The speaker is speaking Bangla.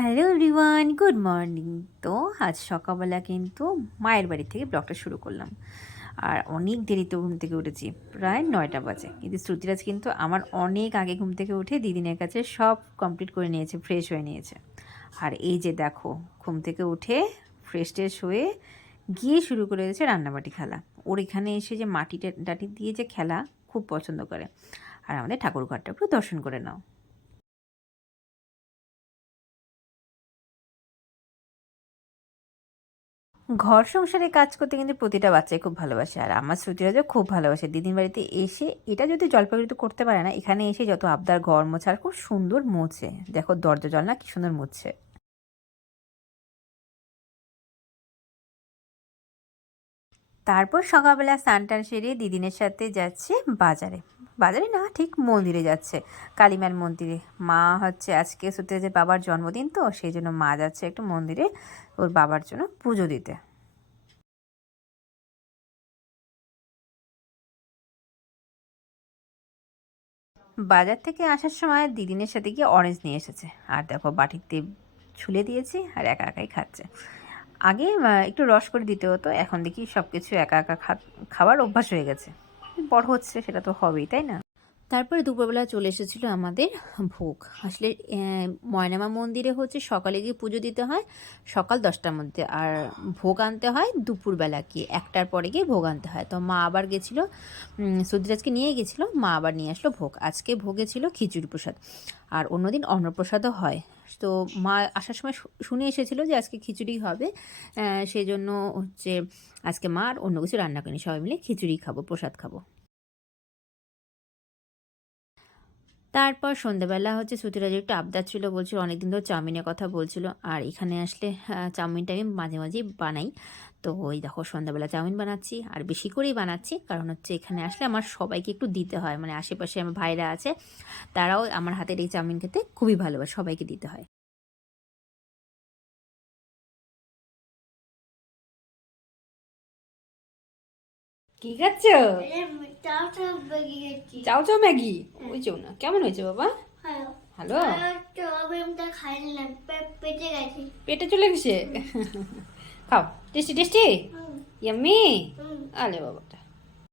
Hello everyone, good morning. তো আজ সকালবেলা কিন্তু মায়ের বাড়ি থেকে ব্লগটা শুরু করলাম। আর অনেক দেরিতে ঘুম থেকে উঠেছি, প্রায় 9টা বাজে। কিন্তু শ্রুতিরাজ কিন্তু আমার অনেক আগে ঘুম থেকে উঠে দিদিনের কাছে সব কমপ্লিট করে নিয়েছে, ফ্রেশ হয়ে নিয়েছে। আর এই যে দেখো, ঘুম থেকে উঠে ফ্রেশ ট্রেশ হয়ে গিয়ে শুরু করে দিয়েছে রান্নাবাটি খেলা। ওর এখানে এসে যে মাটি টাটি দিয়ে যে খেলা খুব পছন্দ করে। আর আমাদের ঠাকুর ঘরটা একটু দর্শন করে নাও। ঘর সংসারে কাজ করতে কিন্তু প্রতিটা বাচ্চাই খুব ভালোবাসে, আর আমার শ্রুতিরাজও খুব ভালোবাসে। দিদির বাড়িতে এসে এটা যদি জলপাইগুড়ি তো করতে পারে না, এখানে এসে যত আবদার ঘর মোছার, খুব সুন্দর মোছে। দেখো দরজা জল না কি সুন্দর মুছছে। তারপর সকালবেলা স্নান টান সেরে দিদিনের সাথে যাচ্ছে বাজারে। বাজারে না, ঠিক মন্দিরে যাচ্ছে, কালীমার মন্দিরে। মা হচ্ছে আজকে শ্রুতিরাজের বাবার জন্মদিন, তো সেই জন্য মা যাচ্ছে একটু মন্দিরে ওর বাবার জন্য পুজো দিতে। বাজার থেকে আসার সময় দিদিনের সাথে গিয়ে অরেঞ্জ নিয়ে এসেছে। আর দেখো বাটিতে ছুলে দিয়েছি আর একা একাই খাচ্ছে। আগে একটু রস করে দিতে হতো, এখন দেখি সব কিছু একা একা খাওয়ার অভ্যাস হয়ে গেছে। বড় হচ্ছে, সেটা তো হবেই, তাই না? তারপরে দুপুরবেলা চলে এসেছিলো আমাদের ভোগ। আসলে ময়নামা মন্দিরে হচ্ছে সকালে গিয়ে পুজো দিতে হয় সকাল 10টার মধ্যে, আর ভোগ আনতে হয় দুপুরবেলা গিয়ে 1টার পরে গিয়ে ভোগ আনতে হয়। তো মা আবার গেছিলো, সুধীরাজকে নিয়ে গেছিলো, মা আবার নিয়ে আসলো ভোগ। আজকে ভোগে ছিল খিচুড়ি প্রসাদ, আর অন্যদিন অন্নপ্রসাদও হয়। তো মা আসার সময় শুনে এসেছিলো যে আজকে খিচুড়ি হবে, সেই জন্য হচ্ছে আজকে মা আর অন্য কিছু রান্না করেনি, সবাই মিলে খিচুড়ি খাবো, প্রসাদ খাবো। তারপর সন্ধ্যেবেলা হচ্ছে শ্রুতিরাজ একটু আবদার ছিল, বলছিল অনেকদিন ধরে চাউমিনের কথা বলছিল। আর এখানে আসলে চাউমিনটা আমি মাঝে মাঝেই বানাই। তো ওই দেখো সন্ধ্যাবেলা চাউমিন বানাচ্ছি, আর বেশি করেই বানাচ্ছি, কারণ হচ্ছে এখানে আসলে আমার সবাইকে একটু দিতে হয়। মানে আশেপাশে আমার ভাইরা আছে, তারাও আমার হাতের এই চাউমিন খেতে খুবই ভালোবাসে, সবাইকে দিতে হয়। কি খাচ্ছ? চাও চাও ম্যাগি? ওই চাও না, কেমন হয়েছে বাবা? হ্যালো, পেটে চলে গেছে? খাও, টেস্টি টেস্টি, ইয়াম্মি। আলে বাবাটা